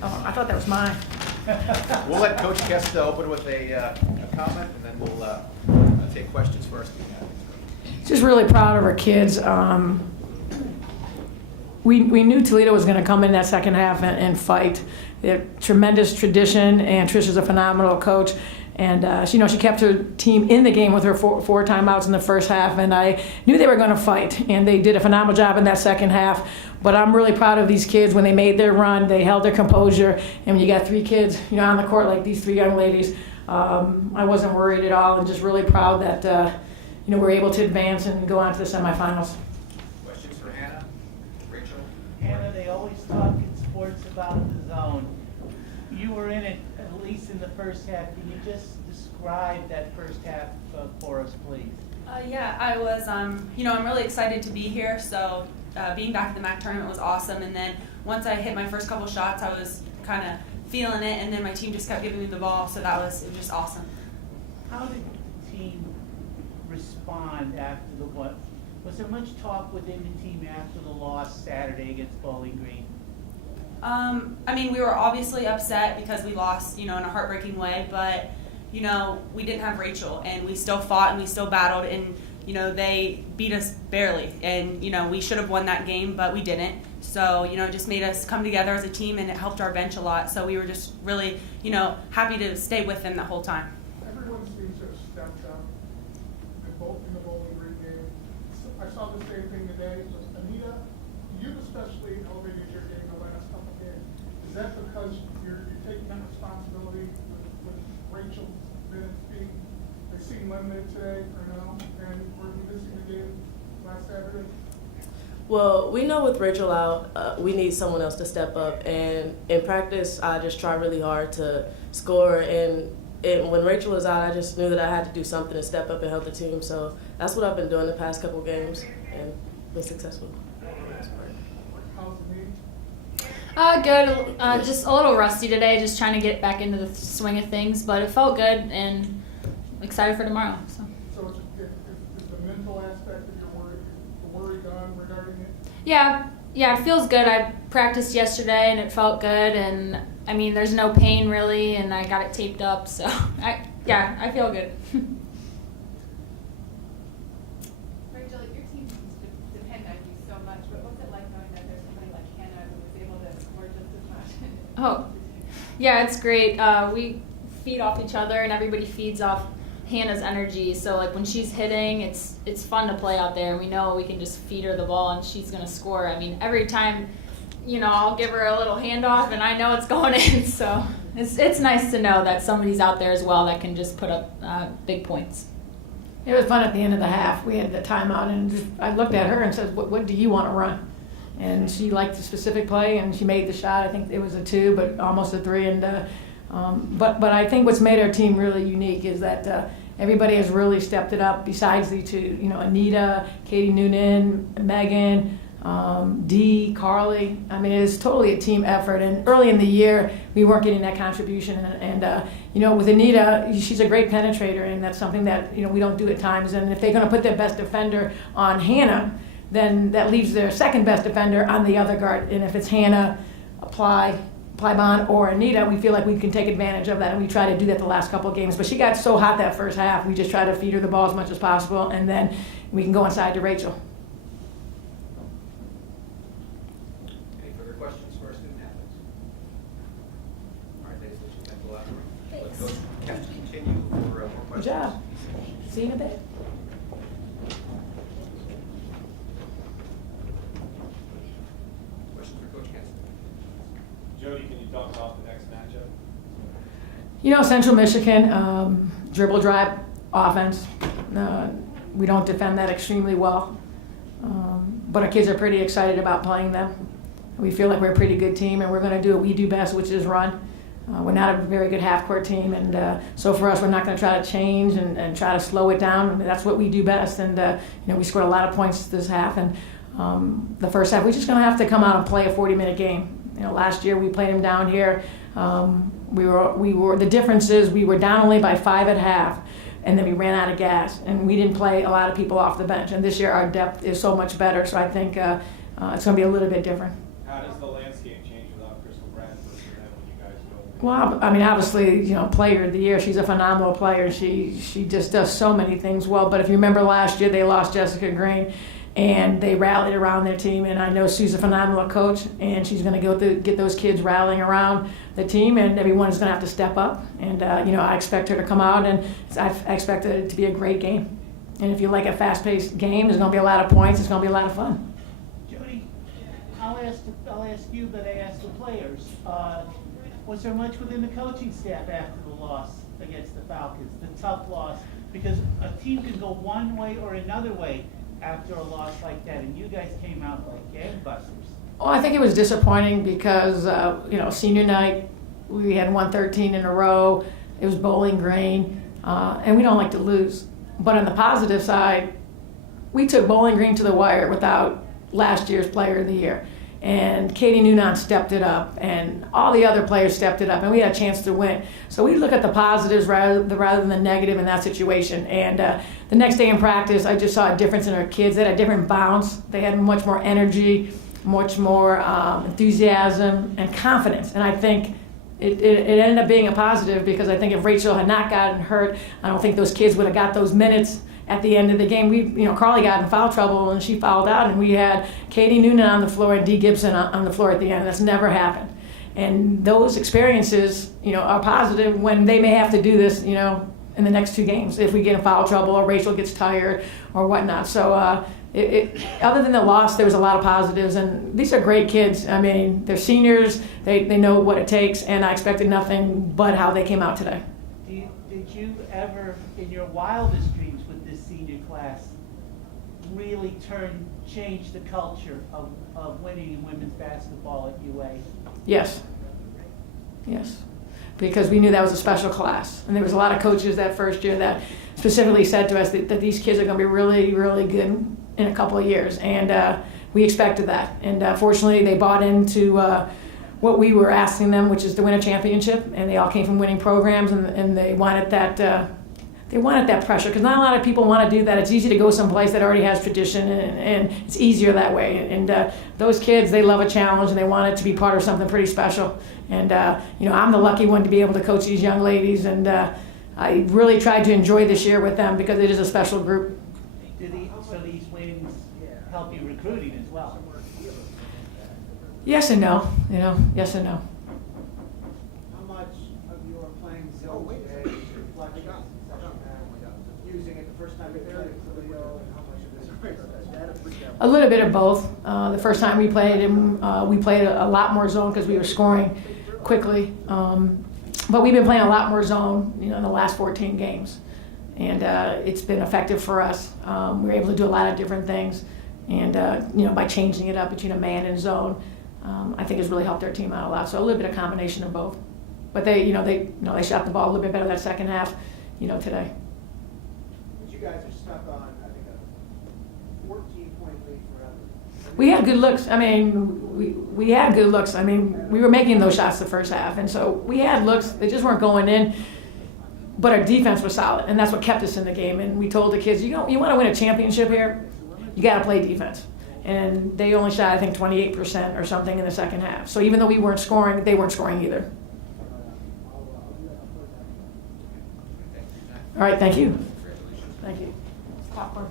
Oh, I thought that was mine. We'll let Coach Kest open with a comment, and then we'll take questions first. Just really proud of our kids. We knew Toledo was going to come in that second half and fight. They have tremendous tradition, and Trish is a phenomenal coach. And she kept her team in the game with her four timeouts in the first half, and I knew they were going to fight, and they did a phenomenal job in that second half. But I'm really proud of these kids. When they made their run, they held their composure, and when you got three kids, on the court like these three young ladies, I wasn't worried at all, and just really proud that we're able to advance and go on to the semifinals. Questions for Hannah? Rachel? Hannah, they always talk in sports about the zone. You were in it at least in the first half. Can you just describe that first half for us, please? Yeah, I was, I'm really excited to be here. So being back at the MAC tournament was awesome. And then once I hit my first couple shots, I was kind of feeling it. And then my team just kept giving me the ball. So it was just awesome. How did the team respond after the what? Was there much talk within the team after the loss Saturday against Bowling Green? We were obviously upset because we lost, in a heartbreaking way, but, we didn't have Rachel, and we still fought and we still battled, and, they beat us barely, and, we should have won that game, but we didn't. So, it just made us come together as a team, and it helped our bench a lot. So we were just really, happy to stay with them the whole time. Everyone seems to have stepped up in the Bowling Green game. I saw the same thing today. Anita, you've especially elevated your game the last couple of games. Is that because you're taking that responsibility with Rachel's minutes being, they seem limited today or no? And were you missing the game last Saturday? Well, we know with Rachel out, we need someone else to step up. And in practice, I just try really hard to score. And when Rachel was out, I just knew that I had to do something to step up and help the team. So that's what I've been doing the past couple games and been successful. How's the knee? Good. Just a little rusty today, just trying to get back into the swing of things. But it felt good and excited for tomorrow. So is the mental aspect of your worry gone regarding it? Yeah, it feels good. I practiced yesterday and it felt good, and there's no pain really, and I got it taped up, so I feel good. Rachel, your team depend on you so much, but what's it like knowing that there's somebody like Hannah who was able to score just as much? Oh, yeah, it's great. We feed off each other, and everybody feeds off Hannah's energy. So like when she's hitting, it's fun to play out there. We know we can just feed her the ball and she's gonna score. Every time, I'll give her a little handoff and I know it's going in. So it's nice to know that somebody's out there as well that can just put up big points. It was fun at the end of the half. We had the timeout, and I looked at her and said, what do you want to run? And she liked the specific play, and she made the shot. I think it was a 2, but almost a 3. And but I think what's made our team really unique is that everybody has really stepped it up. Besides the two, Anita, Katie Noonan, Megan, Dee, Carly. It is totally a team effort. And early in the year, we weren't getting that contribution. And with Anita, she's a great penetrator, and that's something that we don't do at times. And if they're going to put their best defender on Hannah, then that leaves their second best defender on the other guard. And if it's Hannah, Plybon, or Anita, we feel like we can take advantage of that, and we try to do that the last couple of games. But she got so hot that first half, we just try to feed her the ball as much as possible, and then we can go inside to Rachel. Any further questions for our student athletes? All right, ladies, let's go out of the room. Let Coach Kest continue for more questions. Good job. See you in a bit. Questions for Coach Kest? Jody, can you talk about the next matchup? Central Michigan, dribble drive offense. We don't defend that extremely well. But our kids are pretty excited about playing them. We feel like we're a pretty good team, and we're going to do what we do best, which is run. We're not a very good half-court team, and so for us, we're not going to try to change and try to slow it down. That's what we do best, and we scored a lot of points this half. And the first half, we're just going to have to come out and play a 40-minute game. Last year we played them down here. We were. The difference is we were down only by 5 at half, and then we ran out of gas, and we didn't play a lot of people off the bench. And this year our depth is so much better. So I think it's going to be a little bit different. How does the landscape change without Crystal Bradford for them when you guys go? Well, I mean, obviously, player of the year. She's a phenomenal player. She just does so many things well. But if you remember last year, they lost Jessica Green, and they rallied around their team. And I know Sue's a phenomenal coach, and she's going to get those kids rallying around the team, and everyone is going to have to step up. And I expect her to come out, and I expect it to be a great game. And if you like a fast-paced game, there's going to be a lot of points. It's going to be a lot of fun. Jody, I'll ask you, but I ask the players. Was there much within the coaching staff after the loss against the Falcons, the tough loss? Because a team can go one way or another way after a loss like that, and you guys came out like gangbusters. Well, I think it was disappointing because, senior night, we had won 13 in a row. It was Bowling Green, and we don't like to lose. But on the positive side, we took Bowling Green to the wire without last year's Player of the Year. And Katie Noonan stepped it up, and all the other players stepped it up, and we had a chance to win. So we look at the positives rather than the negative in that situation. And the next day in practice, I just saw a difference in our kids. They had a different bounce. They had much more energy, much more enthusiasm and confidence. And I think it ended up being a positive, because I think if Rachel had not gotten hurt, I don't think those kids would have got those minutes at the end of the game. Carly got in foul trouble and she fouled out, and we had Katie Noonan on the floor and Dee Gibson on the floor at the end. That's never happened. And those experiences, are positive when they may have to do this, in the next 2 games, if we get in foul trouble or Rachel gets tired or whatnot. So other than the loss, there was a lot of positives, and these are great kids. I mean, they're seniors, they know what it takes, and I expected nothing but how they came out today. Did you ever, in your wildest dreams with this senior class, really change the culture of winning in women's basketball at UA? Yes. Because we knew that was a special class. And there was a lot of coaches that first year that specifically said to us that these kids are going to be really, really good in a couple of years. And we expected that. And fortunately, they bought into what we were asking them, which is to win a championship. And they all came from winning programs, and they wanted that pressure, because not a lot of people want to do that. It's easy to go someplace that already has tradition, and it's easier that way. And those kids, they love a challenge, and they want it to be part of something pretty special. And I'm the lucky one to be able to coach these young ladies, and I really tried to enjoy this year with them because it is a special group. So these wins help you recruiting as well? Yes and no. Yes and no. How much of your playing zone today is reflection using it the first time you played it for the and how much of this is A little bit of both. The first time we played him, we played a lot more zone because we were scoring quickly. But we've been playing a lot more zone, in the last 14 games. And it's been effective for us. We were able to do a lot of different things. And, by changing it up between a man and zone, I think has really helped our team out a lot. So a little bit of combination of both. But they shot the ball a little bit better that second half, today. You guys are stuck on, I think, a 14-point lead forever. We had good looks. I mean, we had good looks. I mean, we were making those shots the first half, and so we had looks. They just weren't going in. But our defense was solid, and that's what kept us in the game. And we told the kids, you want to win a championship here, you got to play defense. And they only shot, I think, 28% or something in the second half. So even though we weren't scoring, they weren't scoring either. All right, thank you. Thank you. Popcorn.